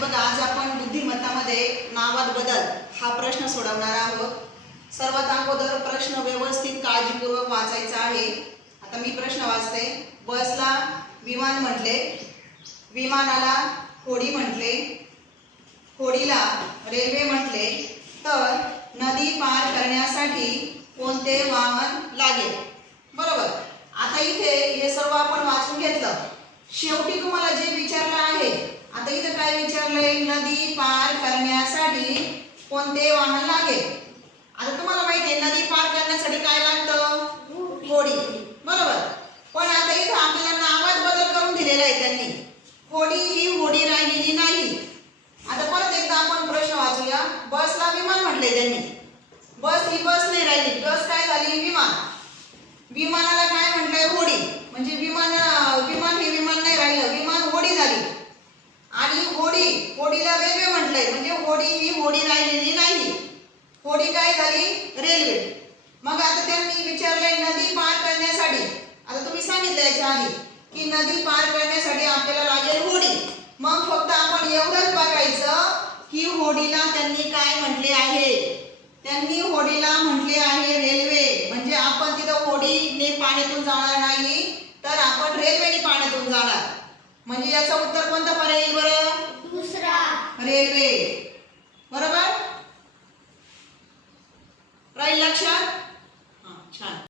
बघा, आज आपण बुद्धिमत्तामध्ये नावात बदल हा प्रश्न सोडवणार आहोत। सर्वात अगोदर प्रश्न व्यवस्थित काळजीपूर्वक वाचायचा आहे। आता मी प्रश्न वाचते। बसला विमान म्हटले, विमानाला होडी म्हटले, होडीला रेल्वे म्हटले, तर नदी पार करण्यासाठी कोणते वाहन लागेल? बरोबर। आता इथे हे सर्व आपण वाचून घेतलं। शेवटी तुम्हाला जे विचारलं आहे, आता इथे काय विचारलंय? नदी पार करण्यासाठी कोणते वाहन लागेल? आता तुम्हाला माहिती आहे नदी पार करण्यासाठी काय लागतं? होडी, बरोबर। पण आता इथे आपल्याला नावात बदल करून दिलेला आहे त्यांनी। होडी ही होडी राहिलेली नाही। आता परत एकदा आपण प्रश्न वाचूया। बसला विमान म्हटले त्यांनी, बस ही बस नाही राहिली, बस काय झाली? विमान। विमानाला काय म्हटलंय? होडी, म्हणजे विमान हे विमान नाही राहिलं, विमान होडी झाली। आणि होडीला रेल्वे म्हटलंय, म्हणजे होडी ही होडी राहिलेली नाही, होडी काय झाली? रेल्वे। मग आता त्यांनी विचारलंय नदी पार करण्यासाठी, आता तुम्ही सांगितलं याच्या आधी की नदी पार करण्यासाठी आपल्याला लागेल होडी। मग फक्त आपण एवढंच बघायचं की होडीला त्यांनी काय म्हटले आहे? त्यांनी होडीला म्हटले आहे रेल्वे, म्हणजे आपण तिथं होडीने पाण्यातून जाणार नाही, तर आपण रेल्वेने पाण्यातून जाणार। म्हणजे याचं उत्तर कोणतं पर्याय येईल बरं? दुसरा, रेल्वे। बरोबर, राहील लक्षात? हां, छान।